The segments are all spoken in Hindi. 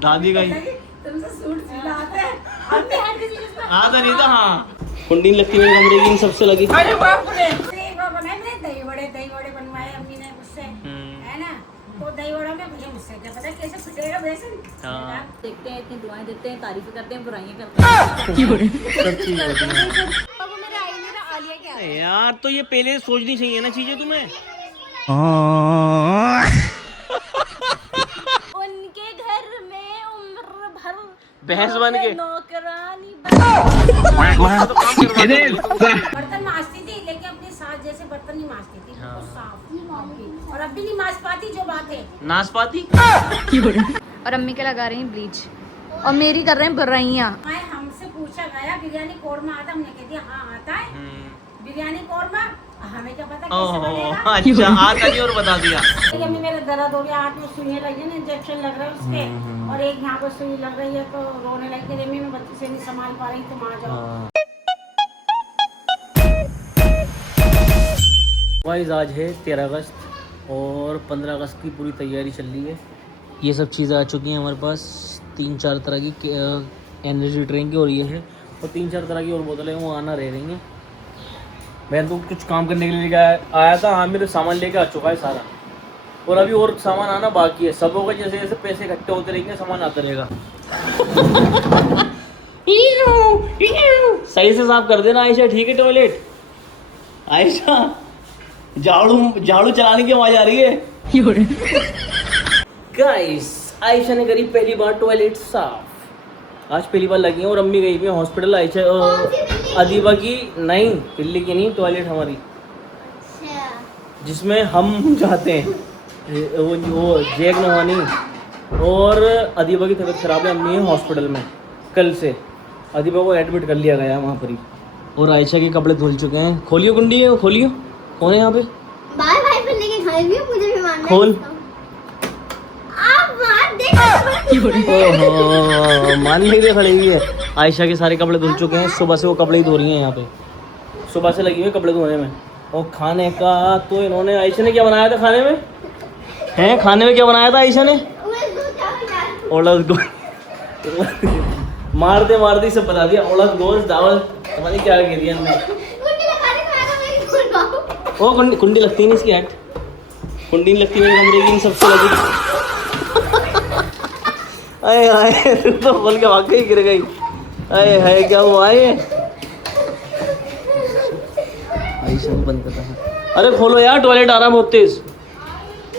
दादी का ही तुमसे सूट सिला आता है आता नहीं था। हाँ कुंडी लगती मेरे कमरे की इन सबसे लगी। अरे बाप रे। एक बार बनाए मैंने दही वड़े बनवाए अम्मी ने मुझसे, है ना। तो दही वड़ा में भैया मुझसे क्या पता कैसे फटेगा बेसन। देखते हैं, इतनी दुआएं देते हैं, तारीफ करते हैं, बुराइयां करते हैं। सब चीज होती है अब मेरा आलिया क्या है यार। तो ये पहले सोचनी चाहिए ना चीजें तुम्हें। उनके घर में उम्र भर भैंस बन के नौकरानी बर्तन मांजती थी, लेकिन अपनी सास जैसे बर्तन नहीं मांजती थी। तो साफ नहीं, और अब भी नहीं मांज पाती, जो बात है। नाशपाती। और अम्मी के लगा रही हैं ब्लीच और मेरी कर रहे हैं बुराइयां। हमसे पूछा गया बिरयानी कोरमा आता, हमने कह दिया हाँ आता है बिरयानी कोरमा। हमें क्या पता कैसे बनेगा। अच्छा आता नहीं और बता दिया। अम्मी मेरा दर्द हो गया, हाथ में सुइयां लगी ना, इंजेक्शन लग रहा है उसके, और एक यहाँ पर सुई लग रही है, तो रोने लगी। अम्मी मैं बच्चे से नहीं संभाल पा रही, तुम आ जाओ। गाइस आज है 13 अगस्त और 15 अगस्त की पूरी तैयारी चल रही है। ये सब चीज़ें आ चुकी हैं हमारे पास, 3-4 तरह की एनर्जी ड्रिंक की, और ये है, और 3-4 तरह की और बोतलें वो आना रह रही हैं। मैं तो कुछ काम करने के लिए आया था। हाँ मेरे सामान लेके आ चुका है सारा, और अभी और सामान आना बाकी है। सब होगा जैसे जैसे पैसे इकट्ठे होते रहेंगे सामान आता रहेगा। सही से साफ कर देना आयशा, ठीक है। टॉयलेट आयशा, झाड़ू चलाने की आवाज आ रही है। गाइस आयशा ने करी पहली बार टॉयलेट साफ, आज पहली बार लगी है। और अम्मी गई हुई है हॉस्पिटल। आयशा अदीबा की नहीं, दिल्ली की नहीं, टॉयलेट हमारी जिसमें हम जाते हैं, वो जैक नवानी। और अदीबा की तबीयत खराब है, अम्मी है हॉस्पिटल में। कल से अदीबा को एडमिट कर लिया गया है वहाँ पर ही। और आयशा के कपड़े धुल चुके हैं। खोलियो कुंडी है, खोलियो। कौन है यहाँ पे? बाय बाय फिर लेके खाए भी मुझे भी मानना खोल। आप बात देखो। ओहो मान नहीं दे खड़ी हुई है। आयशा के सारे कपड़े धुल चुके हैं, सुबह से वो कपड़े ही धो रही हैं यहाँ पे, सुबह से लगी हुई कपड़े धोने में। और खाने का तो इन्होंने, आयशा ने क्या बनाया था खाने में? हैं खाने में क्या बनाया था आयशा ने? उड़द गोश्त। मारते मारते सब बता दिया। उड़द गोश्त, दावल, पता नहीं क्या कह दिया हमने। ओ कुंडी लगती नहीं इसकी, हट। कुंडी नहीं लगती मेरे कमरे की इन सबसे लगी। अरे हाय तो बोल के वाकई गिर गई। अरे हाय क्या हुआ है? आयशा को बंद करता है। अरे खोलो यार, टॉयलेट आ रहा है बहुत तेज।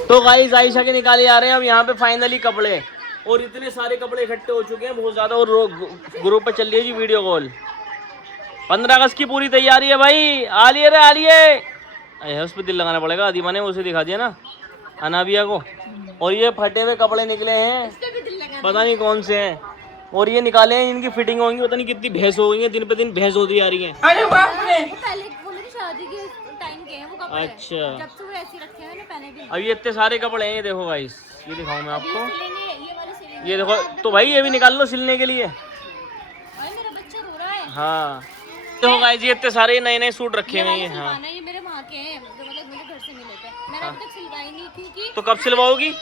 तो गाइस आयशा के निकाले आ रहे हैं अब यहाँ पे फाइनली कपड़े, और इतने सारे कपड़े इकट्ठे हो चुके हैं बहुत ज़्यादा। और ग्रुप पे चल रही है जी वीडियो कॉल। 15 अगस्त की पूरी तैयारी है भाई। आलिए रे आलिए, उस पर दिल लगाना पड़ेगा। अदीबा ने उसे दिखा दिया ना, अनाबिया को। और ये फटे हुए कपड़े निकले हैं, पता नहीं कौन से हैं। और ये निकाले हैं, इनकी फिटिंग होंगी, पता नहीं कितनी भैंस हो गई है। दिन पे दिन भैंस होती आ रही है। अरे बाप रे। पहले वो मेरी शादी के टाइम के हैं वो कपड़े। अच्छा जब से वो ऐसे रखे हैं, पहने भी। अब ये इतने सारे कपड़े हैं, ये देखो गाइस, ये दिखाऊं मैं आपको। ये वाले सिलेंगे। ये देखो, तो भाई ये भी निकाल लो सिलने के लिए। भाई मेरा बच्चा रो रहा है। हाँ देखो गाइस, ये इतने सारे नए नए सूट रखे हुए हैं। हाँ ये मेरे वहाँ के हैं, जो मतलब मुझे घर से मिले थे। मैंने अभी तक सिलवाई नहीं, क्योंकि तो कब सिलवाओगी?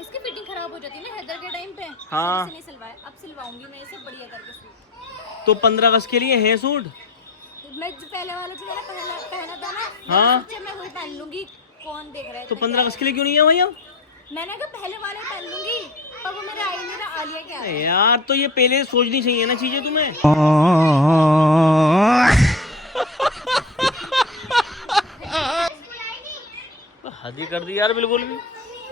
इसकी फिटिंग खराब हो जाती है ना हैदर के टाइम पे। हाँ। नहीं सिलवाए, अब सिलवाऊंगी मैं इसे बढ़िया करके सूट। तो 15 अगस्त के लिए हैं सूट? मैं जो पहले वाला जो मैंने पहना था ना, हाँ मैं वही पहन लूंगी। कौन देख रहा है? तो 15 अगस्त के लिए क्यों नहीं है भाई अब? मैंने कहा पहले वाले पहन लूंगी, पर वो मेरा आलिया क्या है यार। तो ये पहले सोचनी चाहिए ना चीजें तुम्हें। हद ही कर दी यार बिल्कुल भी।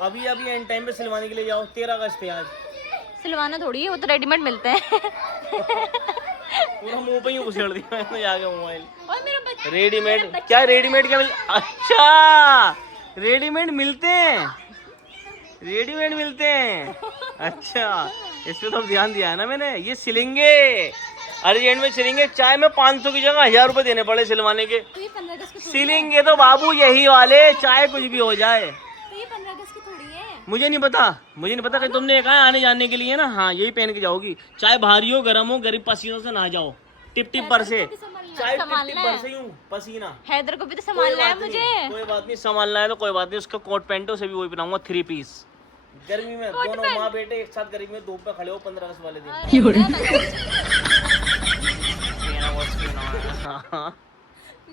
अभी एंड टाइम पे सिलवाने के लिए जाओ। 13 अगस्त है आज। सिलवाना थोड़ी है, वो तो रेडीमेड मिलते हैं। पूरा मुंह पे ही उछेड़ दिया मैंने जाके मोबाइल। और मेरा बच्चा रेडीमेड क्या? रेडीमेड क्या अच्छा रेडीमेड मिलते हैं, रेडीमेड मिलते हैं। अच्छा इस पे तो ध्यान दिया है ना मैंने। ये सिलेंगे, अर्जेंट में सिलेंगे। चाहे मैं 500 की जगह 1000 रुपए देने पड़े सिलवाने के, तो ये 15 अगस्त की सिलेंगे तो बाबू यही वाले, चाहे कुछ भी हो जाए। तो ये 15 अगस्त की थोड़ी है। मुझे नहीं पता कि तुमने कहा आने जाने के लिए ना। हाँ यही पहन के जाओगी, चाहे भारी हो गर्म हो, गरीब पसीनों से ना जाओ, टिप टिप पर से, चाहे टिप टिप पर से यूं पसीना। हैदर को भी तो संभालना है मुझे। कोई बात नहीं, संभालना है तो कोई बात नहीं। उसका कोट पैंट है, उसे भी वही पहनाऊंगा 3 पीस। गर्मी में दोनों माँ बेटे एक साथ गर्मी में धूप पे खड़े हो 15 अगस्त वाले दिन।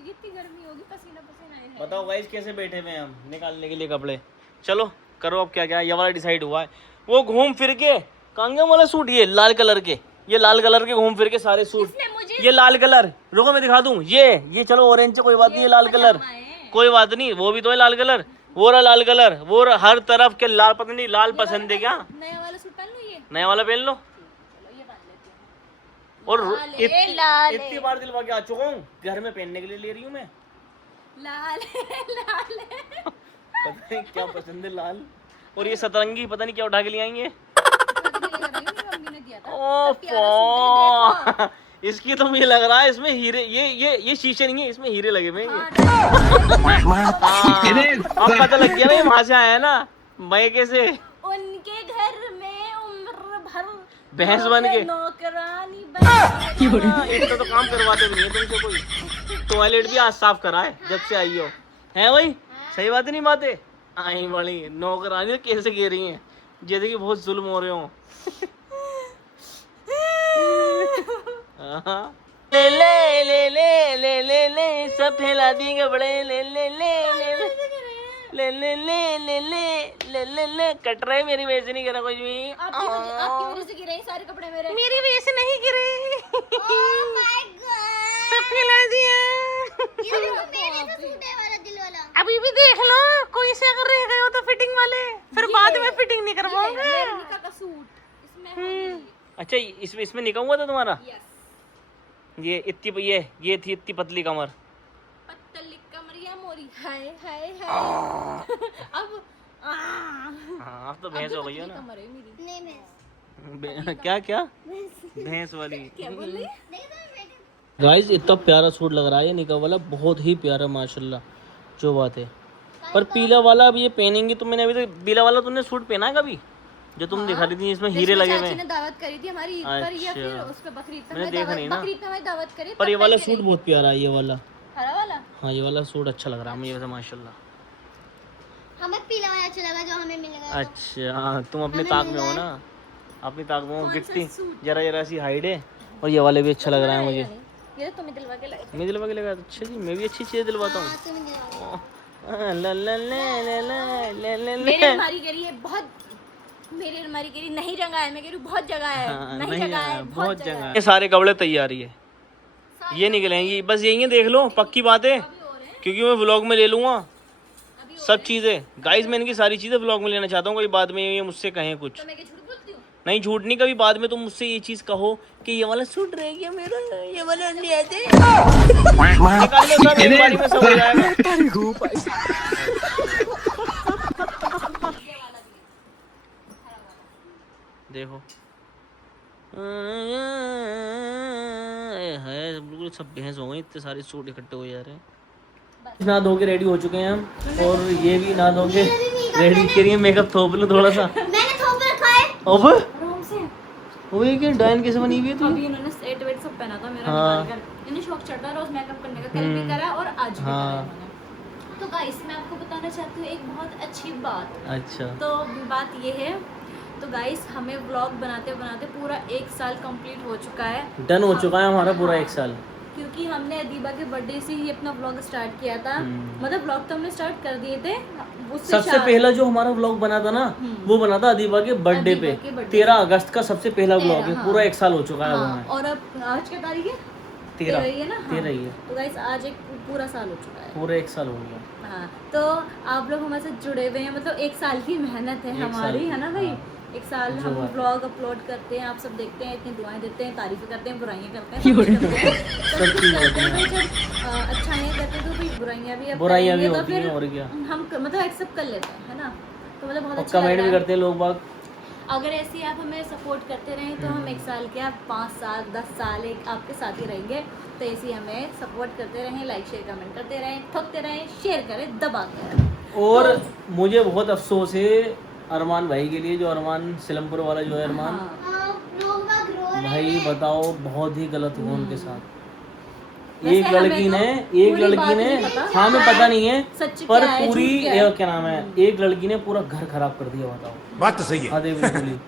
इतनी गर्मी होगी, पसीना पसीना है। बताओ गाइस कैसे बैठे हुए हैं हम निकालने के लिए कपड़े। चलो करो अब क्या क्या, ये वाला डिसाइड हुआ है। वो घूम फिर के कांगम वाला सूट, ये लाल कलर के, ये लाल कलर के घूम फिर के सारे सूट, ये लाल कलर, रुको मैं दिखा दूं, ये चलो ऑरेंज कोई बात नहीं, ये लाल कलर कोई बात नहीं, वो भी तो है लाल कलर, वो रहा लाल कलर, वो रहा हर तरफ के लाल, पता नहीं लाल पसंद है क्या। नया वाला सूट पहन लो, ये नया वाला पहन लो। ये पहन लेती हूँ। और लाल इतनी बार दिलवा के आ चुका हूँ, घर में पहनने के लिए ले रही हूँ मैं। लाल लाल पता नहीं क्या पसंद है लाल। और ये सतरंगी पता नहीं क्या उठा के ले आएंगे। मम्मी ने दिया था। ओफो इसकी तो मुझे लग रहा है इसमें हीरे, ये शीशे नहीं है, इसमें हीरे लगे हुए हैं। अब पता लग गया भाई वहां से आया है ना, मैं कैसे उनके घर में उम्र भर भैंस बन के नौकरानी एक तो काम करवाते भी नहीं है तुमसे कोई। टॉयलेट भी आज साफ करा है जब से आई हो, है भाई सही बात नहीं बातें आई बड़ी नौकरानी कैसे कह रही हैं जैसे कि बहुत जुल्म हो रहे हो। ले ले ले ले ले ले ले सब फैला दी कपड़े, ले ले ले ले ले ले ले ले ले ले ले ले कट रहे, मेरी वजह से नहीं गिरा कुछ भी। आपकी वजह से गिरे सारे कपड़े मेरे। मेरी वजह से नहीं गिरे, Oh my God! सब फैला दिया। ये देखो मेरे से सूट है वाला दिल वाला। अभी भी देख लो, कोई से अगर रह गए हो तो फिटिंग वाले, फिर बाद में फिटिंग नहीं करवाओगे। मेरे निका का सूट इसमें है। अच्छा इसमें निकल हुआ था तुम्हारा, यस ये इतनी ये थी इतनी पतली कमर, पतली कमरिया मोरी हाय हाय हाय। अब हाँ अब तो भैंस हो गई है ना। कमर है मेरी। नहीं क्या क्या भैंस वाली। क्या बोल रही है? गाइस इतना प्यारा सूट लग रहा है ये निका वाला, बहुत ही प्यारा माशाल्लाह जो बात है। पर पीला वाला अब ये पहनेंगे तो, मैंने अभी तक पीला वाला तुमने सूट पहना है कभी जो तुम दिखा रही थी इसमें हीरे लगे हुए चाची हैं? ने दावत करी थी हमारी ईद पर या फिर अच्छा। उस पे बकरीद पे मैंने देखा नहीं ना। बकरीद पे हमारी दावत करी। पर ये वाला सूट बहुत प्यारा है, ये वाला हरा वाला हाँ ये वाला सूट अच्छा लग रहा है मुझे वैसे माशाल्लाह। हमें पीला वाला अच्छा लगा जो हमें मिलेगा। अच्छा हाँ तुम अपनी ताक में हो ना, अपनी ताक में हो, गिट्टी जरा जरा सी हाइट है। और ये वाले भी अच्छा लग रहा है मुझे, ये तो तुम्हें दिलवा के लाई। मैं दिलवा के लगा। अच्छा जी मैं भी अच्छी चीज़ दिलवाता हूँ। मेरी अलमारी कह रही है बहुत, मेरी अलमारी कह रही नहीं जगह है, मैं कह रही बहुत जगह है, नहीं जगह है, बहुत जगह है। ये सारे कपड़े तैयारी है, ये निकलेंगी बस यही है, देख लो पक्की बात है क्योंकि मैं व्लॉग में ले लूँगा सब चीज़ें। गाइस मैं इनकी सारी चीज़ें व्लॉग में लेना चाहता हूँ, कोई बाद में ये मुझसे कहें कुछ। तो मैं क्या झूठ बोलती हूँ? नहीं झूठ नहीं, कभी बाद में तुम मुझसे ये चीज़ कहो कि ये वाला सूट रह गया मेरा, ये वाला नहीं आते निकाल लो सब एक बारी में, सब हो जाएगा। देखो है बिल्कुल सब भैंस हो गई, इतने सारे सूट इकट्ठे हो जा रहे हैं। नहा धो के रेडी हो चुके हैं हम, और ये भी नहा धो के रेडी करिए, मेकअप थोप लो थोड़ा सा। मैंने थोप रखा है। अब आराम से। वो ये क्या डायन कैसे बनी हुई है तू? अभी इन्होंने सेट वेट सब पहना था मेरा हाँ। निकाल कर। इन्हें शौक चढ़ता है रोज मेकअप करने का, कल भी करा और आज भी हाँ। करा इन्होंने। तो गाइस मैं आपको बताना चाहती हूँ एक बहुत अच्छी बात। अच्छा तो बात ये है, तो गाइस हमें व्लॉग बनाते बनाते पूरा 1 साल कंप्लीट हो चुका है। डन हो चुका है हमारा पूरा 1 साल, क्योंकि हमने अदीबा के बर्थडे से ही अपना व्लॉग स्टार्ट किया था। मतलब व्लॉग तो हमने स्टार्ट कर दिए थे उससे सबसे पहला जो हमारा व्लॉग बना था ना वो बना था अदीबा के बर्थडे पे, 13 अगस्त का सबसे पहला व्लॉग है। पूरा 1 साल हो चुका है हाँ, और अब आज क्या तारीख है? 13 ही है ना? 13 ही है। तो गाइस आज एक पूरा साल हो चुका है। पूरा 1 साल हो गया। हाँ तो आप लोग हमारे साथ जुड़े हुए हैं, मतलब 1 साल की मेहनत है हमारी, है ना भाई? 1 साल हम व्लॉग अपलोड करते हैं, आप सब देखते हैं, इतनी दुआएं देते हैं, तारीफें करते हैं, बुराइयां करते हैं, सब कुछ करते हैं। अच्छा नहीं करते तो फिर बुराइयां भी भी तो होती फिर हैं और क्या, हम मतलब एक्सेप्ट कर लेते हैं, है ना? तो मतलब बहुत अच्छा कमेंट लग भी रहा है। करते हैं लोग बाग। अगर ऐसे ही आप हमें सपोर्ट करते रहें तो हम 1 साल क्या 5 साल 10 साल एक आपके साथ ही रहेंगे। तो ऐसे ही हमें सपोर्ट करते रहें, लाइक शेयर कमेंट करते रहें, ठोकते रहें, शेयर करें, दबाते रहें। और मुझे बहुत अफसोस है अरमान भाई के लिए, जो अरमान सिलमपुर वाला जो है अरमान हाँ। लोग बाग रो रहे भाई, बताओ बहुत ही गलत हुआ उनके साथ। एक लड़की ने हाँ हमें पता नहीं है, सच पर क्या है, पूरी झूठ क्या है? क्या नाम है, एक लड़की ने पूरा घर खराब कर दिया, बताओ। बात तो सही है। अरे बिल्कुल ही।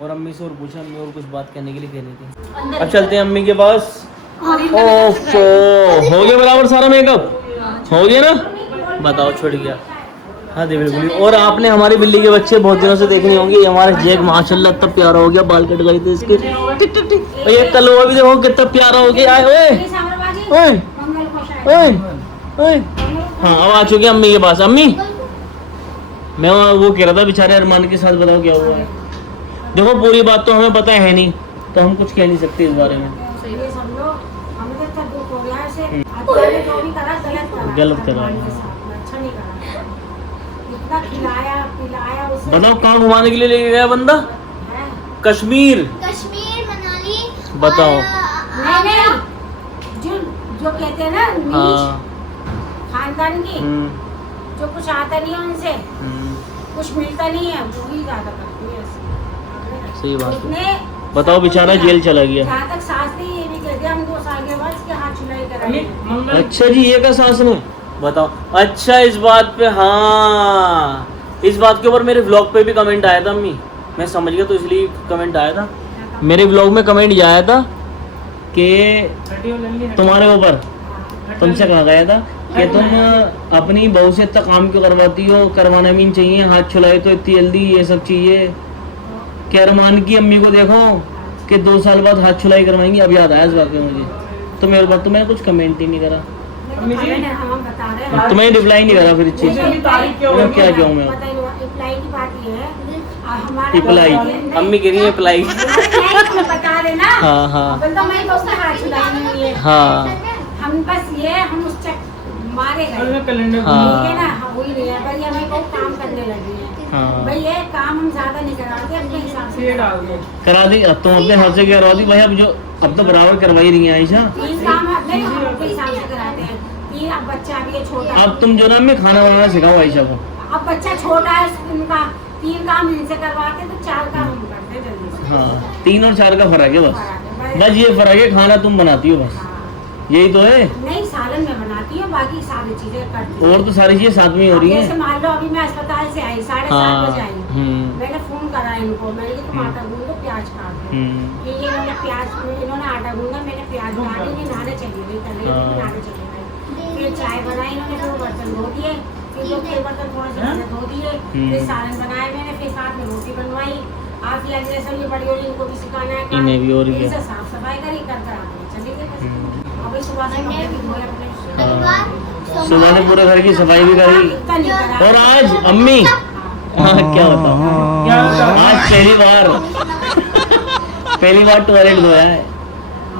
और अम्मी से और पूछा, अम्मी और कुछ बात करने के लिए कहनी थी। अंदर अब चलते हैं अम्मी के पास। ओफो, हो गया बराबर सारा मेकअप हो गया ना, बताओ छुट गया। हाँ दे बिल्कुल। और आपने हमारी बिल्ली के बच्चे बहुत दिनों से देखने होंगे, ये हमारा जैक माशाल्लाह इतना प्यारा हो गया, बाल कट गए थे इसके, टिक टिक टिक। और ये कलवा भी देखो कितना प्यारा हो गया। आए ओए ओए ओए ओए। हाँ अब आ चुके अम्मी के पास। अम्मी मैं वो कह रहा था बेचारे अरमान के साथ, बताओ क्या हुआ है। देखो पूरी बात तो हमें पता है नहीं, तो हम कुछ कह नहीं सकते इस बारे में। ये सब लोग हमने तो दुख हो गया ऐसे, अचानक जो भी करा गलत करा अच्छा नहीं करा। इतना खिलाया पिलाया उसे, बताओ कहाँ घुमाने के लिए लेके गया बंदा? है? कश्मीर। कश्मीर मनाली बताओ। नहीं जो जो कहते हैं ना नीच हाँ खानदान की, जो कुछ आता नहीं है उनसे, कुछ मिलता नहीं है, वही ज्यादा करती है ऐसे। सही बात है। उसने बताओ बेचारा जेल चला गया। जहाँ तक सास ने ये भी कह दिया, हम 2 साल के बाद इसके हाथ चुनाई कराएंगे। अच्छा जी ये क्या सास ने, बताओ। अच्छा इस बात पे, हाँ इस बात के ऊपर मेरे व्लॉग पे भी कमेंट आया था अम्मी, मैं समझ गया तो इसलिए कमेंट आया था। मेरे व्लॉग में कमेंट ये आया था कि तुम्हारे ऊपर, तुमसे कहा गया था कि तुम अपनी बहू से इतना काम क्यों करवाती हो, करवाना भी नहीं चाहिए, हाथ छुलाए तो इतनी जल्दी ये सब चीज़ें। कि अरमान की अम्मी को देखो कि 2 साल बाद हाथ छुलाई करवाएंगी, अब याद आया इस बात पे मुझे, तो मेरे बात तो मैंने कुछ कमेंट ही नहीं करा, हम बता रहे हैं। तुम्हें रिप्लाई नहीं करा फिर इस चीज़ रिप्लाई क्या क्यों मैं रिप्लाई की बात ये है, हमारा रिप्लाई अम्मी कह रही है रिप्लाई। बता रहे ना। हाँ हाँ बोलता मैं तो उसका हाथ छुलाई नहीं है। हाँ हम बस ये हम उस चक मारे गए, हाँ। ठीक है ना, वही नहीं है भाई, हमें बहुत काम करने लगे हैं हाँ भाई, ये काम हम ज्यादा नहीं कराते, अपने हिसाब से करा दी। अब तुम अपने हाथ से करवा दी भाई, अब जो अब तो बराबर करवाई रही है आयशा। 3 काम नहीं हम अपने हिसाब से कराते हैं। 3 अब बच्चा भी है छोटा, अब तुम जो ना मैं खाना बनाना सिखाओ आयशा को। अब बच्चा छोटा है उनका, 3 काम इनसे करवाते तो 4 काम हम करते हैं जल्दी से। हाँ 3 और 4 का फर्क है बस, बस ये फर्क है, खाना तुम बनाती हो बस, यही तो है। नहीं सालन में बनाती हूँ, बाकी सारी चीजें करती हूँ। और तो सारी चीजें साथ में ही हो रही जैसे है। मान लो अभी मैं अस्पताल से आई 7:30 बजे आई, मैंने फोन करा इनको, मैंने कहा तुम आटा गूंद दो, प्याज काट दो। ये इन्होंने इन्होंने आटा गूंदा, मैंने प्याज काटी, ये नहाने चली गई, नहाने चली गई। फिर चाय बनाई इन्होंने, फिर बर्तन धो दिए, फिर 2 बर्तन थोड़े से मैंने धो दिए, फिर सालन बनाया मैंने, फिर साथ में रोटी बनवाई। आप ये जैसे ये बड़ी होगी इनको भी सिखाना है, इन्हें भी और क्या, इनसे साफ सफाई करी कर चली गई। अभी सुबह से कपड़े भी धोए अपने, सुबह ने पूरे घर की सफाई भी करी। इतना नहीं करा। और आज अम्मी हाँ क्या बताओ, आज पहली बार टॉयलेट धोया है।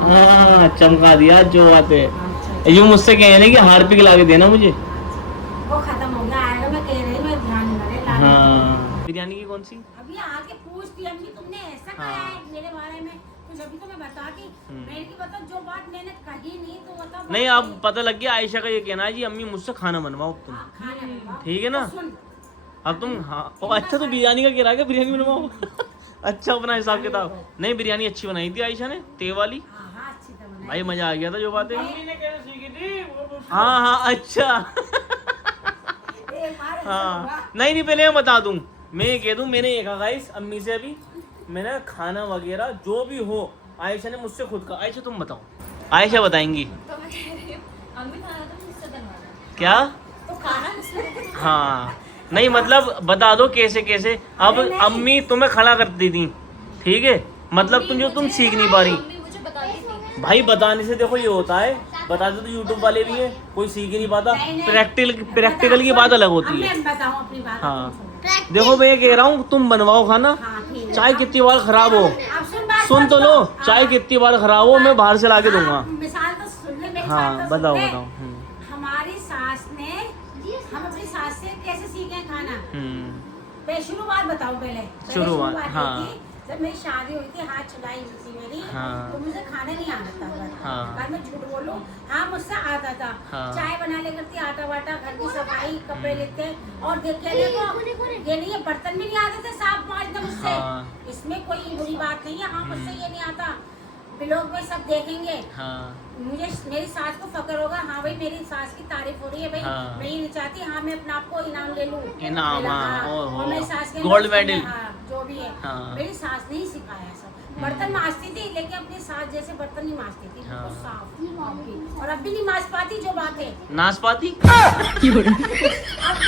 हाँ चमका दिया जो बात है। यूँ मुझसे कहे ना कि हार्पिक ला के देना मुझे। वो खत्म हो गया, आएगा मैं कह रही, मैं ध्यान नहीं रहे लाने। हाँ बिरयानी की कौन सी? अभी आके पूछती अम्मी तुमने ऐसा कहा है मेरे बारे में कुछ, अभी तो मैं बताती, मेरे की बता जो बात मैंने कही नहीं तो बता। नहीं अब पता लग गया, आयशा का ये कहना है जी अम्मी मुझसे खाना बनवाओ तुम, खाना बनवाओ। ठीक है ना। तो सुन, अब तुम हाँ ओ अच्छा तो बिरयानी का कह रहा है, बिरयानी बनवाओ। अच्छा अपना हिसाब किताब। नहीं बिरयानी अच्छी बनाई थी आयशा ने, ते वाली। हाँ अच्छी तरह बनाई। भाई मजा आ गया था जो बात है। हाँ हाँ अच्छा। हाँ नहीं नहीं पहले मैं बता दूं, मैं ये कह दूं, मैंने ये कहा गाइस अम्मी से अभी, मैंने खाना वगैरह जो भी हो आयशा ने मुझसे खुद कहा। आयशा तुम बताओ, आयशा बताएंगी तो मैं कह रही हूँ अम्मी खाना तो मुझसे बनवाना, क्या। तो खाना मुझसे हाँ नहीं मतलब बता दो कैसे कैसे। अब अम्मी तुम्हें खड़ा करती थी, ठीक है, मतलब तुम सीख नहीं पा रही। अम्मी मुझे बताती थी। भाई बताने से देखो ये होता है, बताते तो यूट्यूब वाले भी हैं, कोई सीख ही नहीं पाता। प्रैक्टिकल की बात अलग होती है। मैं बताऊं अपनी बात। हाँ देखो मैं ये कह रहा हूँ तुम बनवाओ खाना, हाँ ठीक है। चाहे कितनी बार खराब हो, आप सुन बात सुन तो लो, हाँ। चाहे कितनी बार खराब हो मैं बाहर से ला के दूंगा। मिसाल तो सुन ले, मेरी हाँ बात तो बताओ सुन ले। बताओ। हमारी सास ने, हम अपनी सास से कैसे सीखे खाना, शुरुआत बताओ पहले शुरुआत, ये हाँ। थी, जब मेरी शादी हुई थी, हाथ चलाई हुई थी मेरी, हाँ। तो मुझे खाने नहीं आता था। हाँ। अगर मैं झूठ बोलूं, हाँ मुझसे आता था। हाँ। चाय बना ले करती, आटा वाटा, घर की सफाई, कपड़े लेते, और देखे देखो ये नहीं, ये बर्तन भी नहीं आते थे साफ मांजने मुझसे। हाँ। इसमें कोई बुरी बात नहीं है, हाँ मुझसे ये नहीं आता। ब्लॉग में सब देखेंगे। हाँ मुझे मेरी सास को फक्र होगा, हाँ भाई मेरी सास की तारीफ हो रही है भाई। हाँ। मैं ये नहीं चाहती हाँ मैं अपने आप को इनाम ले लूं। इनाम, हाँ, ओहो, और मेरी सास के गोल्ड मेडल। हाँ, जो भी है हाँ। मेरी सास ने ही सिखाया सब। बर्तन मांजती थी लेकिन अपनी सास जैसे बर्तन नहीं मांजती थी, हाँ। बिल्कुल साफ। और अब भी नहीं मांज पाती, जो बात है नाशपाती। अब भी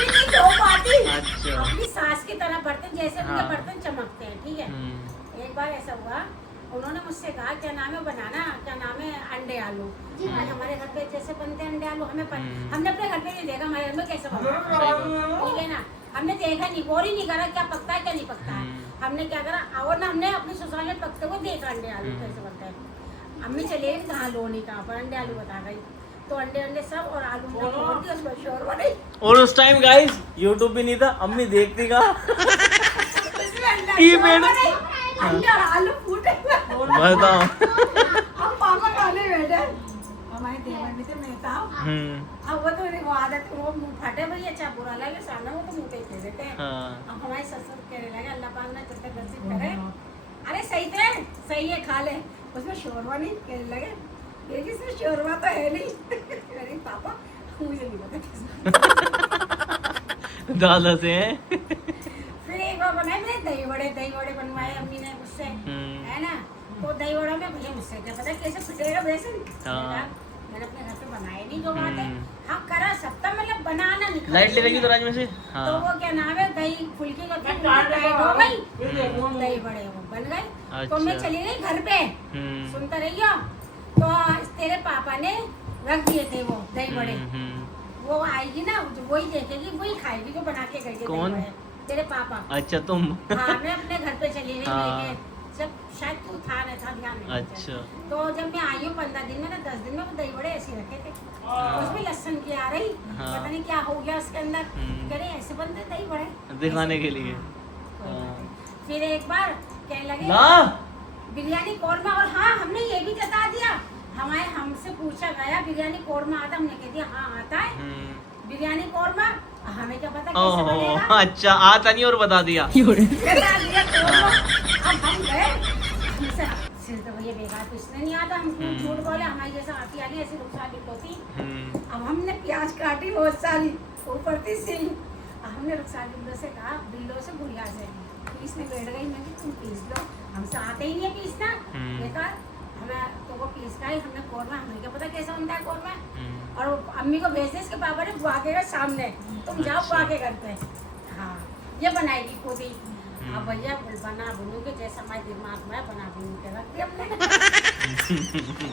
नहीं धो पाती। अच्छा। अपनी सास की तरह बर्तन जैसे उनके हाँ। बर्तन चमकते हैं, ठीक है। एक बार ऐसा हुआ, उन्होंने मुझसे कहा क्या नाम है बनाना, क्या नाम है अंडे आलू। आज हमारे घर पे जैसे बनते हैं अंडे आलू, हमने अपने घर पे नहीं देखा हमारे घर में कैसे बनता है, ठीक है ना। हमने देखा नहीं, गौर ही नहीं करा क्या पकता है क्या नहीं पकता है। हमने क्या करा, और ना हमने अपने ससुराल में पकते हुए देखा अंडे आलू कैसे बनता है। अम्मी चले गई कहाँ लो नहीं कहाँ पर, अंडे आलू बता गई। तो अंडे सब और आलू फोड़ दिया, उसमें शोरबा नहीं। और उस टाइम गाइस यूट्यूब भी नहीं था, अम्मी देखती का उसमें अंडा की शोरबा मैंने- नहीं, अंडे और आलू फूटे। बताओ। अब पापा खाने बैठे, हमारे देवर भी थे मेहता। अब वो तो वो आदत, वो मुंह फटे भाई, अच्छा बुरा लगे सामने, वो तो मुंह पे कह देते हैं। हाँ। अब हमारे ससुर कहने लगे अल्लाह पाक ने जब तक नसीब करे, अरे सही थे, सही है खा ले। उसमें शोरबा नहीं, कहने लगे देखिए इसमें शोरबा तो है नहीं। अरे पापा मुझे नहीं पता किसमें। दादा से है। फिर एक बार बनाए मैंने दही वड़े बनवाए अम्मी ने मुझसे, है ना। तो दही वड़ा में भैया मुझसे क्या पता कैसे फुटेगा बेसन। हाँ। मैंने अपने घर पे बनाए नहीं, जो बात है हाँ करा सबका, मतलब बनाना नहीं। लाइट ले लेगी तो राज में से। हाँ। तो वो क्या नाम है, दही फुल्की का टाइट हो गई, दही बड़े वो बन गए। तो मैं अच्छा। चली गई घर पे, सुनते रहियो। तो तेरे पापा ने रख दिए थे वो दही बड़े, वो आएगी ना वही देखेगी वही खाएगी जो बना के गई थी। कौन? दही बड़े। तेरे पापा। अच्छा तुम। हाँ मैं अपने घर पे चली गई हाँ। लेके, जब शायद तू था न था ध्यान नहीं। अच्छा। तो जब मैं आई हूँ 15 दिन में ना 10 दिन में वो दही बड़े ऐसे रखे थे, उसमें लहसुन की आ रही, हाँ। पता नहीं क्या हो गया उसके अंदर। कह रहे ऐसे बनते दही बड़े दिखाने के लिए। कोई बात नहीं। फिर एक बार कहने लगे ना बिरयानी कौरमा, और हाँ हमने ये भी जता दिया, हमसे पूछा गया बिरयानी कौरमा आता, हमने कह दिया हाँ आता है बिरयानी कौरमा। हमें क्या पता कैसे ओहो, बनेगा, अच्छा आता नहीं और बता दिया। बता दिया कौरमा। अब हम गए, हमसे सिर तो भैया बेकार कुछ नहीं आता, हम झूठ बोले, हमारी जैसा आती आ रही ऐसी रुखसार होती। अब हमने प्याज काटी बहुत सारी, ऊपर थी सिल। हमने रुखसार बिल्लो से कहा, बिल्लो से गुड़िया से पीसने बैठ गई। मैं तुम पीस लो, हमसे आते ही नहीं है पीसना बेकार। हमें तो वो पीस का ही हमने कौरमा, हमें क्या पता कैसा बनता है कौरमा। और वो अम्मी को भेज दे, इसके पापा ने बुआ के घर सामने, तुम जाओ बुआ के घर पे, हाँ ये बनाएगी खुद ही। अब भैया बना बनूंगे जैसा हमारे दिमाग में बना बनूंगे रख दिया हमने।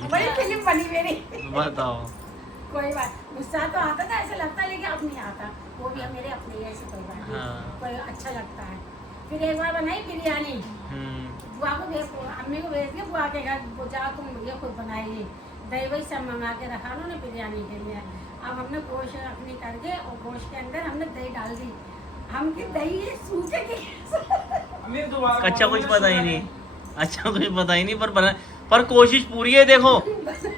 बड़ी फिल्म बनी मेरी। बताओ। कोई बात, गुस्सा तो आता था, ऐसा लगता लेकिन अब नहीं आता, वो भी मेरे अपने ऐसे कोई बात नहीं। हाँ। कोई अच्छा लगता है। फिर एक बार बनाई बिरयानी, बुआ को भेज, अम्मी को भेज दिया बुआ के घर, जा तुम मुझे खुद बनाइए। दही वही सब मंगा के रखा उन्होंने बिरयानी के लिए। अब हमने गोश्त अपनी करके और गोश्त के अंदर हमने दही डाल दी। हम की दही ये सूखे की अच्छा कुछ पता ही नहीं, अच्छा कुछ पता ही नहीं, पर बना, पर कोशिश पूरी है। देखो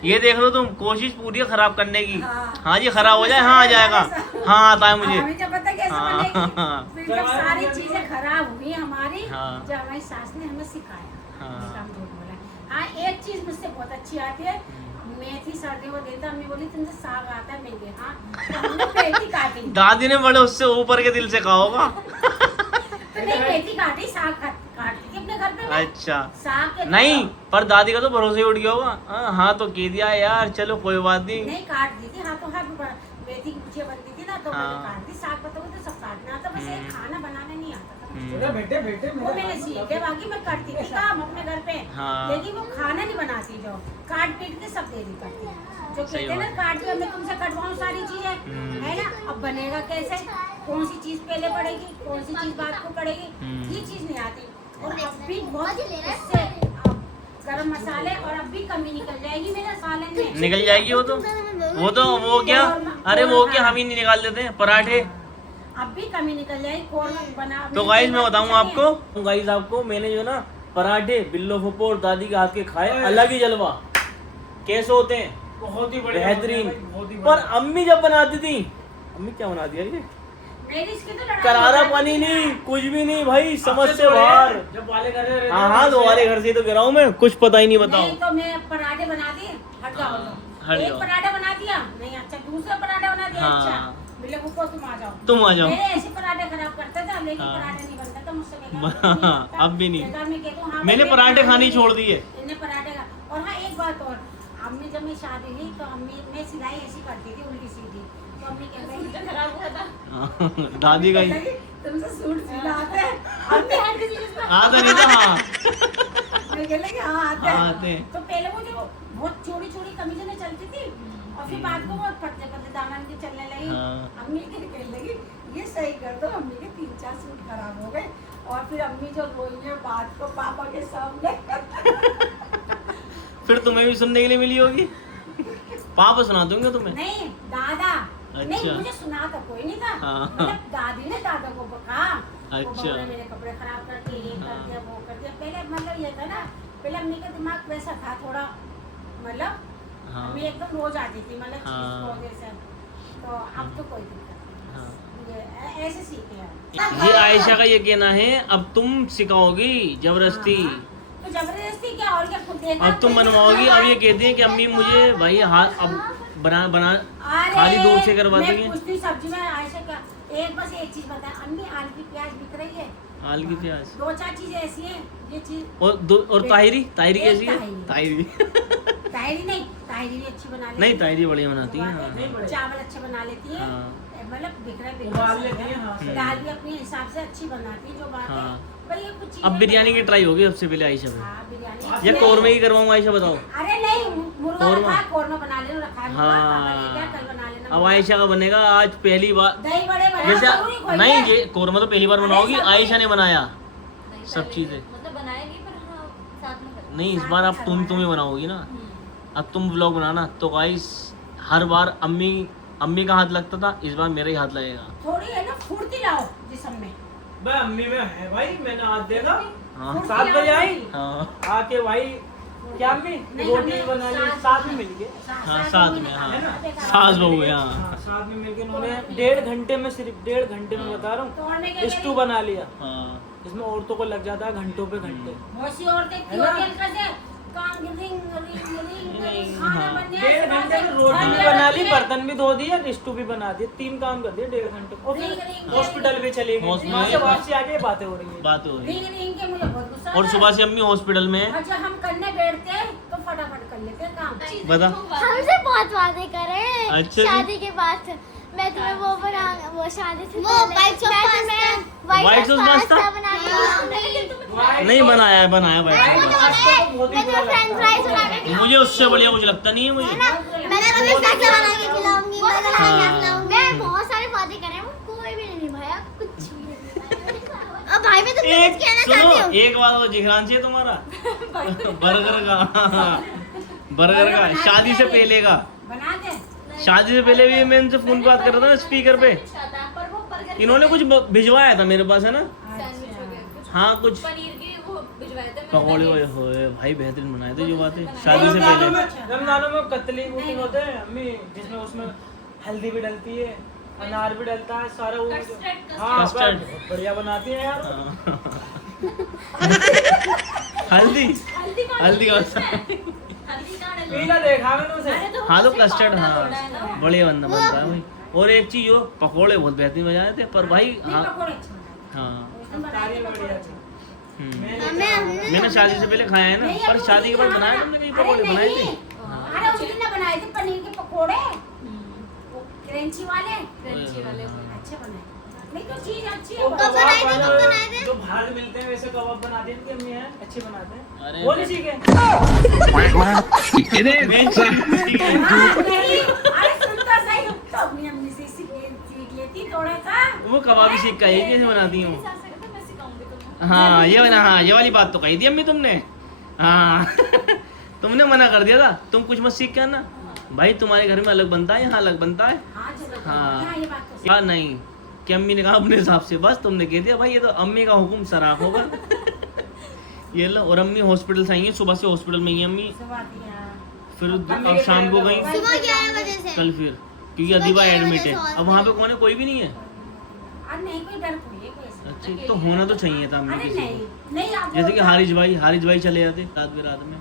ये देख लो तुम, कोशिश पूरी है खराब करने की। हाँ जी खराब हो जाए, हाँ आ जाएगा, हाँ आता है मुझे। हमें क्या पता कैसे हाँ, बनेगी। हाँ। फिर जब सारी चीजें खराब हुई हमारी, हाँ। जब हमारी सास ने हमें सिखाया, हाँ। जिसका हम झूठ बोला। हाँ एक चीज मुझसे बहुत अच्छी आती है, मेथी सर्दियों को देता, अम्मी बोली तुमसे साग आता है मेरे। हाँ तो हमने मेथी काटी, दादी ने बड़े उससे ऊपर के दिल से कहा होगा। तो नहीं मेथी काटी, साग काटती थी अपने घर पे मैं। अच्छा साग के नहीं, पर दादी का तो भरोसा ही उठ गया होगा। हाँ तो कह दिया यार चलो कोई बात नहीं। नहीं काट दी थी हाथों हाथ, मेथी की गुचिया बनती थी ना तो मैंने हाँ। काट दी। साग बताऊँ तो सब काटना आता, बस एक खाना बनाने नहीं आता था। बेटे वो मैंने सीख के बाकी मैं करती थी काम अपने घर पे, हाँ। लेकिन वो खाना नहीं बनाती, जो काट पीट के सब दे दी करती। जो सही कहते हैं ना बात। काट के मैं तुमसे कटवाऊँ सारी चीजें, है ना। अब बनेगा कैसे, कौन सी चीज पहले पड़ेगी, कौन सी चीज बाद को पड़ेगी, ये चीज नहीं आती। और अब भी बहुत इससे अब गरम मसाले, और अब भी कमी निकल जाएगी मेरे सालन में। निकल जाएगी वो तो वो क्या, अरे वो क्या हम ही नहीं निकाल देते हैं पराठे। अब भी कमी निकल जाएगी कौरमा बना। तो गाइस मैं बताऊं आपको, गाइस आपको मैंने जो ना पराठे बिल्लो फुप्पो और दादी के हाथ के खाए, अलग ही जलवा। कैसे होते हैं, बहुत ही बढ़िया, बेहतरीन। बहुत ही पर अम्मी जब बनाती थी, अम्मी क्या बना दिया ये, मेरी इसकी तो लड़ाई करारा हो पानी जाती है। नहीं, कुछ भी नहीं भाई, समझ से बाहर। जब वाले घर में रहते हाँ हाँ, तो वाले घर से तो गिरा हूँ मैं, कुछ पता ही नहीं, बताओ। नहीं तो मैं पराठे बना दिए, हट जाओ हट एक जाओ। पराठा बना दिया नहीं, अच्छा दूसरा पराठा बना दिया, हाँ। अच्छा बोले वो तुम आ जाओ, तुम आ जाओ। मेरे ऐसे पराठे खराब करता था, लेकिन हाँ। पराठा नहीं बनता था मुझसे, अब भी नहीं। मैं कहती हूँ, हाँ, मैंने भाई, पराठे बना खाने दिए। छोड़ दिए। इन्हें पराठे का, और हाँ एक बात और, अम्मी जब मैं शादी हुई तो अम्मी मैं सिलाई ऐसी करती थी उल्टी सीधी, तो अम्मी कहती थी खराब हुआ था। दादी का ही तुमसे सूट सिला आते हैं, अम्मी हर किसी चीज में आता नहीं था। हाँ मैं कह लगी हाँ आते हाँ, हैं। आते हैं। तो पहले वो जो बहुत चोरी चोरी कमीजें नहीं चलती थी, और फिर बाद को बहुत पतले पतले दामन की चलने लगी, हाँ। अम्मी कहने लगी ये सही कर दो, अम्मी के 3-4 सूट खराब हो गए, और फिर अम्मी जो रोई है बात को पापा के सामने फिर तुम्हें भी सुनने के लिए मिली होगी, पापा सुना दूंगा तुम्हें। नहीं दादा, नहीं अच्छा। मुझे सुना तो कोई नहीं था, हाँ। मतलब दादी ने दादा को कहा, वो अच्छा। बहू ने मेरे कपड़े खराब कर दिए, ये कर दिया, वो कर दिया, पहले मतलब ये था ना, पहले अम्मी का दिमाग वैसा था थोड़ा, मतलब हाँ। अम्मी एकदम रोज आती थी, मतलब हाँ। चीज को जैसे, तो अब तो कोई दिक्कत नहीं, हाँ। ये ऐसे सीखे हैं। ये आयशा का ये कहना है, अब तुम सिखाओगी जबरदस्ती, हाँ, तो जबरदस्ती क्या, और क्या, खुद देखा अब तुम खुद बनवाओगी। देखा। अब ये कहती है कि अम्मी मुझे भाई हाथ अब बना बना अरे, खाली दूर से करवा मैं देंगे। पूछती हूँ सब्जी में आयशा का, बस एक चीज बता, अम्मी आलू की प्याज बिक रही है, आल की प्याज 2-4 चीजें ऐसी हैं, ये चीज और ताहिरी ताहिरी एक कैसी है? ताहिरी। ताहिरी ताहिरी नहीं, ताहिरी भी अच्छी बना लेती नहीं, है। ताहिरी बढ़िया बनाती है। बनाते हाँ। हैं, चावल अच्छे बना लेती है, हाँ। मतलब बिक रहा है, उबाल लेती है, हाँ, सही। दाल भी अपने हिसाब से अच्छी बनाती है, जो बात है हाँ। भाई, ये कुछ चीजें अब बिरयानी की बना- ट्राई होगी सबसे पहले आयशा में, हाँ, बिरयानी या नहीं। कौरमे की करवाऊँ आयशा, बताओ। अरे नहीं, मुर्गा कौरमा। रखा है, कौरमा बना लेना, रखा है मुर्गा, पापा ने क्या कल बना लेना अब मुर्गा। आयशा का बनेगा आज पहली बार। दही बड़े बना जैसे जरूरी कोई नहीं, है। ये कौरमा तो पहली बार अरे बनाओगी, सब आयशा ने बनाया नहीं, सब पहले- चीजें। मतलब बनाएगी, पर हाँ साथ में करेंगे। नहीं, इस बार अब तुम ही बनाओगी ना, अब तुम व्लॉग बनाना। तो गाइस हर बार अम्मी का हाथ लगता था, इस बार मेरा ही हाथ लगेगा। थोड़ी है ना फुर्ती लाओ जिसम में, भाई अम्मी में है भाई, मैंने आज देखा हाँ 7 बजे आई, हाँ आके भाई क्या अम्मी नहीं, रोटी हमने बना ली, साथ- साथ में मिल गए। हाँ, साथ में, हाँ। है ना? सास बहू है, हाँ। हाँ, साथ में मिलके उन्होंने 1.5 घंटे में, सिर्फ 1.5 घंटे में बता रहा तोड़ने के हूँ, स्टू बना लिया। हाँ। इसमें औरतों को लग जाता है घंटों पे घंटे। बहुत सी औरतें है ना? काम रिंग रिंग नहीं, खाना हाँ। बनने 1.5 घंटे में रोटी भी बना ली, बर्तन भी धो दिए, स्टू भी बना दिए, 3 काम कर दिए 1.5 घंटे। और फिर हॉस्पिटल भी चली गई, हॉस्पिटल वहाँ से वापसी आके बातें हो रही है। बात हो रही है। रिंग रिंग के मुझे बहुत गुस्सा और आता सुबह है। से अम्मी हॉस्पिटल में है। और जब हम करने बैठते हैं तो फटाफट कर लेते हैं काम। बता। हमसे बहुत वादे करे अच्छा जी। शादी के बाद मैं तुम्हें वो बना, वो शादी से वो पहले white sauce मैं तुम्हें White sauce पास्ता पास्ता? बना के दूंगी। नहीं बनाया है, बनाया भाई। मैं तुम्हें फ्रेंच फ्राइज बना के मुझे उससे बढ़िया कुछ लगता नहीं है मुझे। मैं तुम्हें पिज्जा बना के खिलाऊंगी, मैं बना के हाँ। खिलाऊंगी। मैं बहुत सारे वादे करे हैं, वो कोई भी नहीं निभाया, कुछ भी नहीं निभाया। अब भाई मैं तुमसे एक कुछ कहना चाहती सुनो, हूँ। एक बात वो जिगरान चाहिए तुम्हारा बर्गर का बर्गर का शादी से पहले का। बना दे। शादी से पहले भी मैं इनसे फोन पे बात कर रहा था ना स्पीकर पे, पर वो बर्गर इन्होंने कुछ भिजवाया था मेरे पास, है ना? सैंडविच हो गया, कुछ हाँ, कुछ पनीर के वो भिजवाए थे मैंने पकौड़े nuggets। होए भाई, बेहतरीन बनाए थे जो बातें शादी से रमजानों पहले। में, रमजानों में कतली कुकिंग होते हैं अम्मी, जिसमें उसमें हल्दी भी डलती है, अनार भी डलता है, सारा वो Custard, हाँ custard। बहुत बढ़िया बनाती है यार। हल्दी हल्दी कौन हल्दी का हल्दी कहाँ डाली? पीला देखा मैंने उसे। अरे तो हाँ तो उसमें कस्टर्ड, powder हाँ थोड़ा है ना। बढ़िया बनता है भाई। और एक चीज हो, पकोड़े बहुत बेहतरीन बजाए थे, पर भाई नहीं, हाँ पकौड़े अच्छे बनाए। हाँ उस दिन बनाए थे तारीफ पकौड़े बढ़िया अच्छे। थी। हम्म। मैंने शादी से पहले खाया है ना, नहीं, पर अभी शादी के बाद उस दिन बनाया हाँ, तुमने कहीं अरे पकोड़े बनाए थे? नहीं, अरे उस दिन ना बनाए थे पनीर के पकोड़े, वो क्रंची वाले क्रंची वाले वो। अच्छे बनाए। नहीं तो चीज अच्छी है। वो कब बनाए थे, कब कबाब बनाए थे? जो बाहर मिलते हैं वैसे कबाब बनाते हैं, इनकी अम्मी हैं अच्छे बनाते अरे हैं। वो नहीं सीखे। हाँ, नहीं, अरे सुन तो सही, तो अपनी अम्मी से सीख लेती थोड़ा सा। वो कबाबी सीख का ये कैसे बनाती हूँ? मेरे साथ से करते, मैं सिखाऊंगी तुम्हें। हाँ ये बना, हाँ ये वाली बात तो कही थी अम्मी तुमने। हाँ तुमने मना कर दिया था, तुम कुछ मत सीख के आना भाई, तुम्हारे घर में अलग बनता है, यहाँ अलग बनता है। हाँ, जो बताइए। हाँ। हाँ, ये बात तो सही। या नहीं कि अम्मी ने कहा अपने हिसाब से, बस तुमने कह दिया भाई ये तो अम्मी का हुक्म सराख होगा। ये लो, और अम्मी हॉस्पिटल से आई है, सुबह से हॉस्पिटल में ही है अम्मी, सब आती है, हाँ। फिर अब शाम को गई सुबह 11 बजे से। कल, फिर क्योंकि सुबह अदीबा 11 एडमिट बजे है। से अब वहाँ पे कौन है? कोई भी नहीं है। नहीं कोई डर कोई है कोई ऐसा। अच्छा तो होना तो चाहिए था अम्मी अरे किसी नहीं को। नहीं आप जैसे कि हारिस भाई चले जाते रात में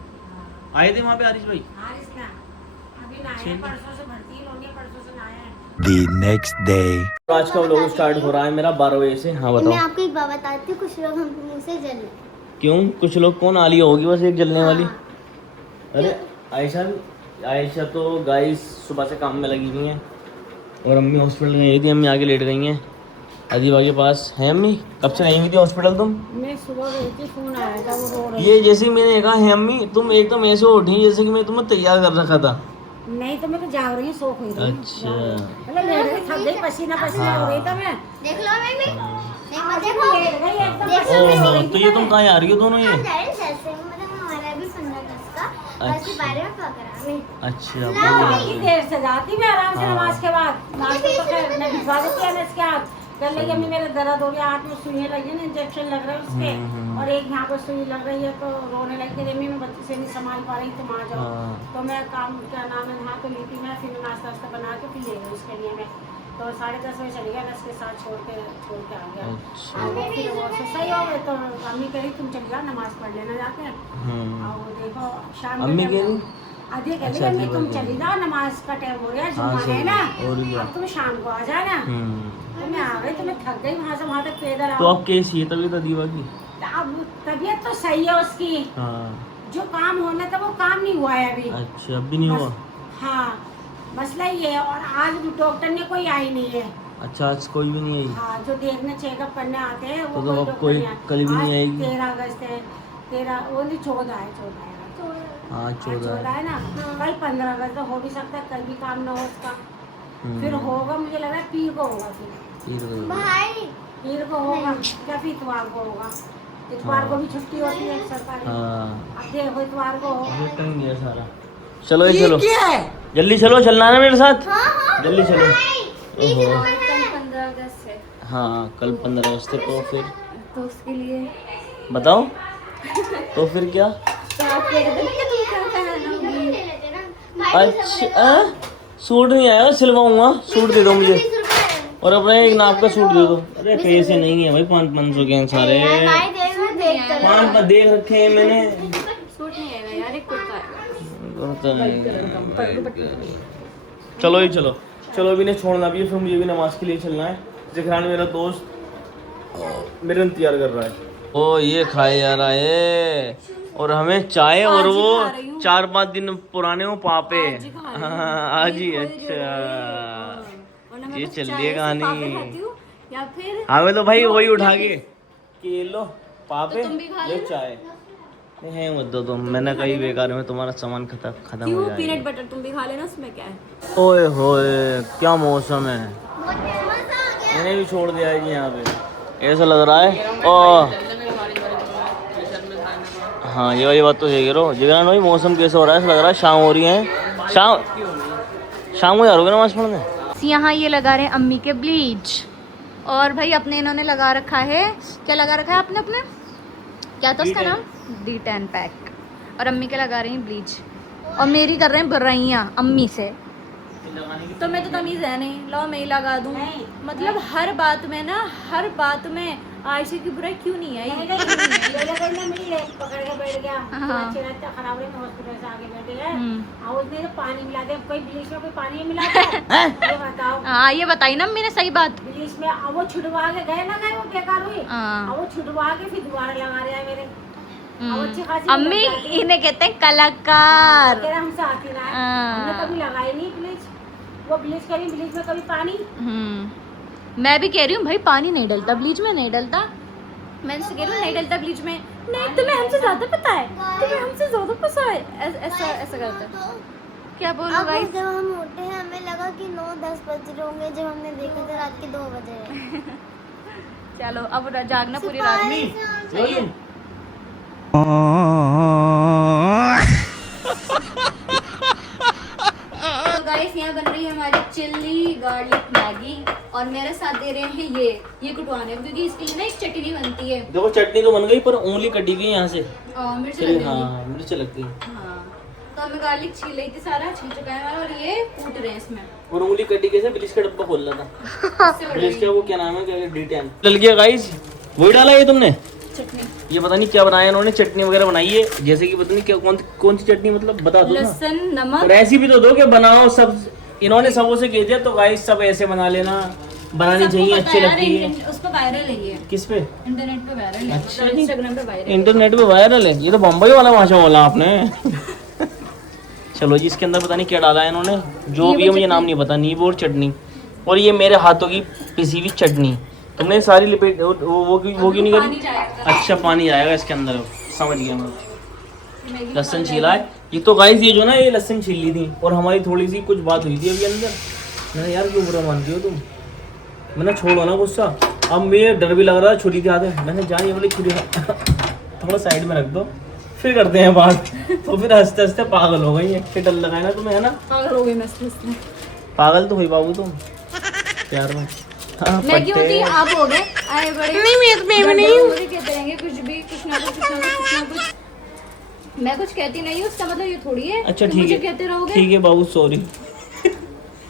आए थे वहाँ पे हारिस भाई। हारिस ना अभी ना आए, परसों से भर्ती होंगे, परसों से ना आए हैं। The next day. आज का व्लॉग स्टार्ट हो रहा है मेरा 12 बजे से। हाँ मैं बताओ आपको एक बात बताती हूँ, कुछ लोग हम मुंह से जल क्यों? कुछ लोग कौन? आलिया होगी बस एक जलने वाली। अरे आयशा तो गाइस सुबह से काम में लगी हुई हैं और अम्मी हॉस्पिटल गई थी। अम्मी आगे लेट गई हैं अदीबा के पास। है अम्मी? कब से गई हुई थी हॉस्पिटल तुम? मैं सुबह गई थी, फोन आया था, वो रो रही ये जैसे ही मैंने कहा है अम्मी तुम एकदम ऐसे उठी जैसे कि मैं तुम्हें तैयार कर रखा था। नहीं तो मैं तो जाग रही हूँ, सो हुई रही। अच्छा मतलब लेट गई, थक गई, पसीना हो रही था मैं। देख लो मैं भी नहीं मत देखो लेट गई एकदम, देख पसीना लो हो ओहो रही तो थी ये मैं। तुम कहाँ आ रही हो दोनों ये? हम जा रहे हैं जैसे मतलब हमारा भी 15 अगस्त का बस बारे में पकड़ा नहीं अच्छा नहीं, देर से जाती मैं आराम से नमाज के बाद। नाश्ते तो खैर मैं भिजवा देती है इसके हाथ। कल लगे अम्मी मेरे दर्द हो रहा है, हाथ में सुई लगी है ना, इंजेक्शन लग रहा है उसके, और एक यहाँ पर सुई लग रही है तो रोने लगी। अम्मी मैं बच्चे से नहीं संभाल पा रही, तुम आ जाओ। तो मैं काम क्या नाम है नहा तो ली थी मैं, फिर नाश्ता वास्ता बना के फिर ले गई उसके लिए मैं। तो 10:30 बजे चली गया, उसके साथ छोड़ के आ गया। और वो फिर वो से सही हो गए तो अम्मी कह रही तुम चल जाओ नमाज पढ़ लेना जाके। और वो देखो शाम अम्मी कह रही? आधे कह रही अम्मी तुम चली जाओ, नमाज का टाइम हो गया, जुम्मा है ना, और क्या? अब तुम शाम को आ जाना। तो मैं आ गई, तो मैं थक गई वहाँ से वहाँ तक पैदल तो आओ। अब कैसी है तबीयत अदीबा की? अब तबीयत तो सही है उसकी, हाँ जो काम होना था वो काम नहीं हुआ है अभी। अच्छा अब भी नहीं हुआ? हाँ मसला ये है। और आज डॉक्टर ने कोई आई नहीं है। अच्छा आज कोई भी नहीं आई? हाँ जो देखने चेकअप करने आते हैं वो तो कोई अब डॉक्टर कोई नहीं आया। कल भी नहीं आज आएगी? 13 अगस्त है, 13 वो नहीं 14 है, 14 है। हाँ आज 14 है ना, कल 15 अगस्त हो भी सकता है, कल भी काम ना हो उसका। फिर होगा मुझे लग रहा है पीर को होगा, फिर भाई पीर को होगा या फिर इतवार को होगा। इतवार को भी छुट्टी होती है सरकारी। अब देखो इतवार को होगा। टंग गया सारा। चलो ये चलो जल्दी चलो, चलना है ना मेरे साथ? जल्दी चलो। ओहो 15 अगस्त है हाँ कल 15 अगस्त है तो फिर तो उसके लिए बताओ तो फिर क्या? तो आप कह रहे थे ना कि तुम क्या पहनोगी। ले लेते ना अच्छा सूट नहीं आया, सिलवाऊंगा। सूट दे दो मुझे 20 रुपए और अपना एक नाप का सूट दे दो। अरे पैसे नहीं है भाई, 500 के हैं सारे। भाई देख चलो 5 पर देख रखे हैं मैंने। सूट नहीं आएगा यार, एक कुर्ता आएगा। चलो ही चलो अभी ने छोड़ना भी है, फिर मुझे भी नमाज के लिए चलना है। जिक्रान मेरा दोस्त मेरे इंतजार कर रहा है। ओ ये खाए जा रहा है और हमें चाय और वो 4-5 दिन पुराने वो पापे। हाँ आज ही। अच्छा ये चल रही है कहानी। या फिर हमें तो भाई वही उठा के कि लो पापे तुम भी खा लो चाय। नहीं है मत दो तुम, मैंने कही बेकार में तुम्हारा सामान खत्म हो क्यों? जाएगा। पीनट बटर तुम भी खा लेना, उसमें क्या है। ओए होए क्या मौसम है। मजा आ गया। मैंने भी छोड़ दिया है जी यहाँ पे, ऐसा लग रहा है। और हाँ ये वाली बात तो सही कह रहे हो जिगरान भाई। मौसम कैसे हो रहा है? ऐसा लग रहा है शाम हो रही है। शाम को यारोगे नमाज पढ़ने। यहाँ ये लगा रहे हैं अम्मी के ब्लीच, और भाई अपने इन्होंने लगा रखा है, क्या लगा रखा है आपने अपने, क्या था उसका नाम? D10 pack. और अम्मी के लगा रही हैं ब्लीच, और मेरी कर रहे हैं बुराइयाँ अम्मी से। तो मैं तो तमीज़ है नहीं, लो मैं ही लगा दूँ। मतलब हर बात में आयशा की बुराई क्यों नहीं आई? मिली है, पकड़ के बैठ गया। अच्छे रहता खराब रहे, हॉस्पिटल से आगे बैठे गए। और उसने तो पानी मिला दे, कोई ब्लीच में कोई पानी मिला दे? ये बताओ। हाँ ये बताई ना अम्मी ने सही बात। ब्लीच में अब वो छुड़वा के गए ना, गए वो बेकार हुई। हाँ। अब वो छुड़वा के फिर दोबारा लगा रहा है मेरे। अब अच्छी खासी अम्मी इन्हें कहते हैं कलाकार। तेरा हमसे आती ना है। हमने कभी लगाई नहीं ब्लीच। वो ब्लीच करी, ब्लीच में कभी पानी। मैं भी कह रही हूँ भाई पानी नहीं डलता ब्लीच में, नहीं डलता। मैं इससे कह रही हूँ नहीं डलता ब्लीच में। नहीं तुम्हें हमसे ज्यादा पता है, तुम्हें हमसे ज्यादा पता है। ऐसा करता है। क्या बोलो अब गाइस? जब हम उठे हैं हमें लगा कि 9-10 बज रहे होंगे, जब हमने देखा था रात के 2 बजे। चलो अब जागना पूरी रात में। तो गाइस यहाँ बन रही है हमारी चिल्ली गार्लिक मैगी, और मेरे साथ दे रहे हैं ये कुटवाने, क्योंकि इसके लिए ना एक चटनी बनती है। देखो चटनी तो बन गई पर उंगली कटी गई यहाँ से। मिर्च लग गई। हाँ मिर्च लग गई। हाँ तो मैं गार्लिक छील रही थी, सारा छील चुका है और ये कूट रहे हैं इसमें। और उंगली कटी कैसे ब्लिच का डब्बा खोल रहा था। ब्लिच का वो क्या नाम है, क्या D10 डल गया गाइस। वही डाला ये तुमने? चटनी। ये पता नहीं क्या बनाया इन्होंने, चटनी वगैरह बनाई है, जैसे कि पता नहीं क्या कौन सी चटनी, मतलब बता दो ना। लहसुन, नमक। रेसिपी तो दो कि बनाओ सब। इन्होंने सबों से कह दिया तो गाइस सब ऐसे बना लेना, बनानी चाहिए, अच्छी लगती है। उस पर वायरल है ये, किस पे? इंटरनेट पे वायरल है, अच्छा। इंस्टाग्राम पे वायरल है। इंटरनेट पे वायरल है। ये तो बम्बई वाला भाषा बोला आपने। चलो जी, इसके अंदर पता नहीं क्या डाला है इन्होंने, जो भी है मुझे नाम नहीं पता। नींबू और चटनी, और ये मेरे हाथों की पिसी हुई चटनी। तुमने सारी लिपेट वो क्यों नहीं करी? अच्छा, पानी जाएगा इसके अंदर, समझ गया मैं। लहसुन छीला है ये तो गाइस, ये जो ना ये लहसुन छील ली थी और हमारी थोड़ी सी कुछ बात हुई थी अभी अंदर। मैंने यार क्यों बुरा मानती हो तुम, मैंने छोड़ो ना गुस्सा। अब मुझे डर भी लग रहा है, छुरी के हाथ है। मैंने जान ये वाली छुरी थोड़ा साइड में रख दो, फिर करते हैं बात। तो फिर हंसते हंसते पागल हो गई है। फिर डर लगा है ना तुम्हें, है ना? पागल हो गई मैं इसमें। पागल तो हुई बाबू तुम प्यार में। हाँ, मैं क्यों थी, आप हो गए आए बड़े। नहीं मैं नहीं कहते रहेंगे कुछ भी, कुछ ना कुछ। मैं कुछ कहती नहीं हूँ, उसका मतलब ये थोड़ी है। अच्छा तुम ठीक मुझे है, कहते रहोगे। ठीक है बाबू, सॉरी।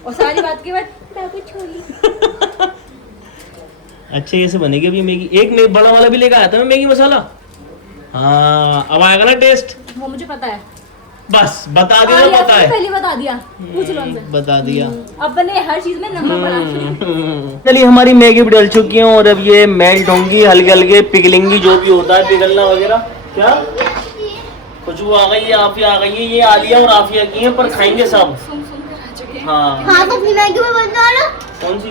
और सारी बात के बाद बाबू छोड़ी। अच्छा, ये से बनेगी अभी मैगी। एक बड़ा वाला भी लेकर आया था मैं, मैगी मसाला। हाँ, अब आएगा ना टेस्ट। वो मुझे पता है, बस बता दिया, आलिया पता ने है, पहले बता दिया, पूछ लो उनसे। बता दिया। अपने हर चीज में नंबर बढ़ा। चलिए, हमारी मैगी भी डल चुकी है और अब ये मेल्ट होंगी, हल्के हल्के पिघलेंगी, जो भी होता है पिघलना वगैरह। क्या खुशबू आ गई है, आफिया आ गई है। ये आलिया और आफिया की है, पर खाएंगे सब। हाँ हाँ तो अपनी मैगी में बना लो। कौन सी?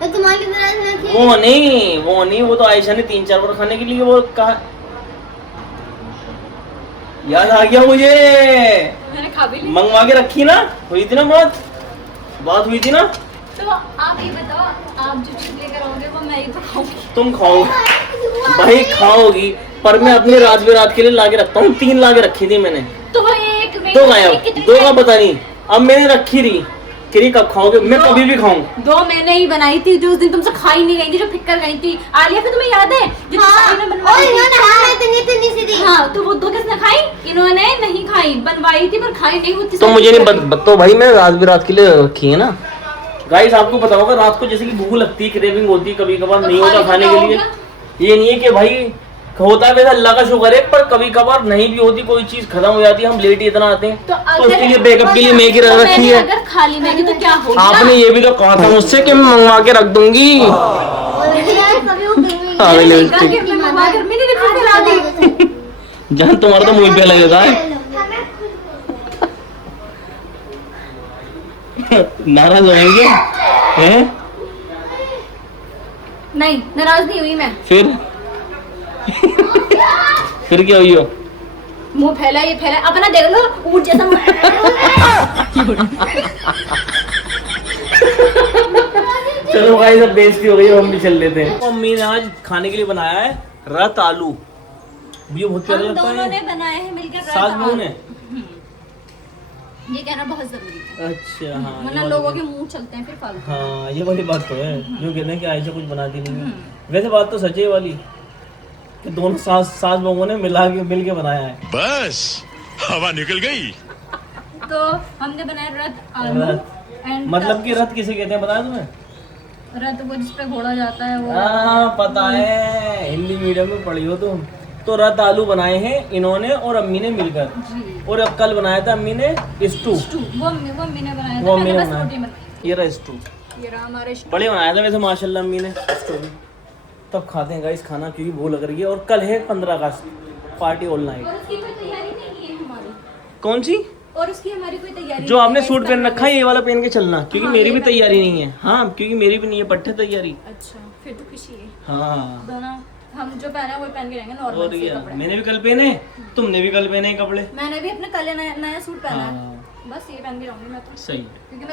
तो तुम्हारी तरह से रखी। वो नहीं, वो तो आयशा ने 3-4 बार खाने के लिए वो कहा। याद आ गया मुझे, मैंने खा भी ली। मंगवा के रखी ना, हुई थी ना बात हुई थी ना। तो आप ये बताओ, आप जो चीज लेकर आओगे वो मैं ही तो खाऊंगी। तुम खाओगी भाई, खाओगी, पर मैं अपने रात के लिए लाके रखता हूँ। 3 लाके रखी थी मैंने। तो वो एक में 2 गायब, 2 का पता नहीं। अब मैंने रखी थी कि कब खाओगे, मैं कभी भी खाऊंगा। 2 मैंने ही बनाई थी, जो उस दिन तुमसे खाई नहीं गई थी, जो फिक्कर गई थी। आलिया फिर तुम्हें याद है जो साई ने बनवाई और थी? इन्होंने हाँ इतनी सी दी। हाँ, तो वो 2 किसने खाई? इन्होंने नहीं खाई, बनवाई थी पर खाई नहीं होती। तो मुझे नहीं तो भाई मैं रात के लिए रखी है ना। गाइस, आपको पता होगा रात को जैसे कि भूख लगती है, क्रेविंग होती है, कभी कभार नहीं होता खाने के लिए। ये नहीं है कि भाई होता है, वैसे अल्लाह का शुक्र है, पर कभी कभार नहीं भी होती, कोई चीज खत्म हो जाती है, हम लेट ही इतना आते हैं, तो उसके लिए बैकअप के लिए मैगी रखी है। अगर खाली मैगी तो क्या होगा? आपने ये भी तो कहा था मुझसे कि मैं मंगवा के रख दूंगी। जान तुम्हारा तो मुंह पे लगेगा। नाराज होंगे? नहीं, नाराज नहीं हुई मैं। फिर क्या हुई हो? मुंह फैला, ये फैला, अपना देख लो, ऊँट जैसा। चलो भाई, सब बेइज्जती हो गई, हम भी चल लेते हैं। मम्मी ने आज खाने के लिए बनाया है रत आलू। ये बहुत प्यारा लगता दोनों है। ने बनाए हैं मिलकर रत सास बहू ने। ये कहना बहुत जरूरी है, अच्छा हाँ, वरना लोगों के मुंह चलते हैं फिर फालतू। हाँ, ये वाली बात तो है, जो कहते हैं कि आयशा कुछ बनाती नहीं है। वैसे बात तो सच है वाली, कि दोनों सास बहुओं ने मिल के बनाया है। बस हवा निकल गई। तो हमने बनाया रत आलू रत। एंड मतलब कि रत किसे कहते हैं बताया तुम्हें? रत वो जिस पे घोड़ा जाता है वो। हाँ पता है, हिंदी मीडियम में पढ़ी हो तुम। तो रत आलू बनाए हैं इन्होंने और अम्मी ने मिलकर। जी। और अब कल बनाया था अम्मी ने स्टू। वो अम्मी ने बनाया वो था, अम्मी मैंने ने बस रोटी बनाया। बनाई। ये रहा स्टू, ये रहा हमारा स्टू। बढ़िया बनाया था वैसे माशाल्लाह अम्मी ने स्टू भी। तब खाते हैं गाइस खाना, क्योंकि वो लग रही है। और कल है 15 अगस्त, पार्टी ऑल नाइट। और उसकी कोई तैयारी नहीं है हमारी। कौन सी? और उसकी हमारी कोई तैयारी जो नहीं आपने है, सूट इस पहन तरह रखा है, ये वाला पहन के चलना, क्योंकि हाँ, मेरी ये भी पहन तैयारी नहीं है। हाँ, क्योंकि मेरी भी नहीं है पट्टे तैयारी। अच्छा, फिर तो खुशी है। हाँ, दोनों हम जो पहना है वो पहन के रहेंगे, और नॉर्मल से क्या, कपड़े। मैंने भी कल पहने, तुमने भी कल पहने कपड़े। मैंने भी अपने कल नया सूट पहना है, हाँ, बस ये पहन के रहूंगी मैं तो, सही है। क्योंकि मैं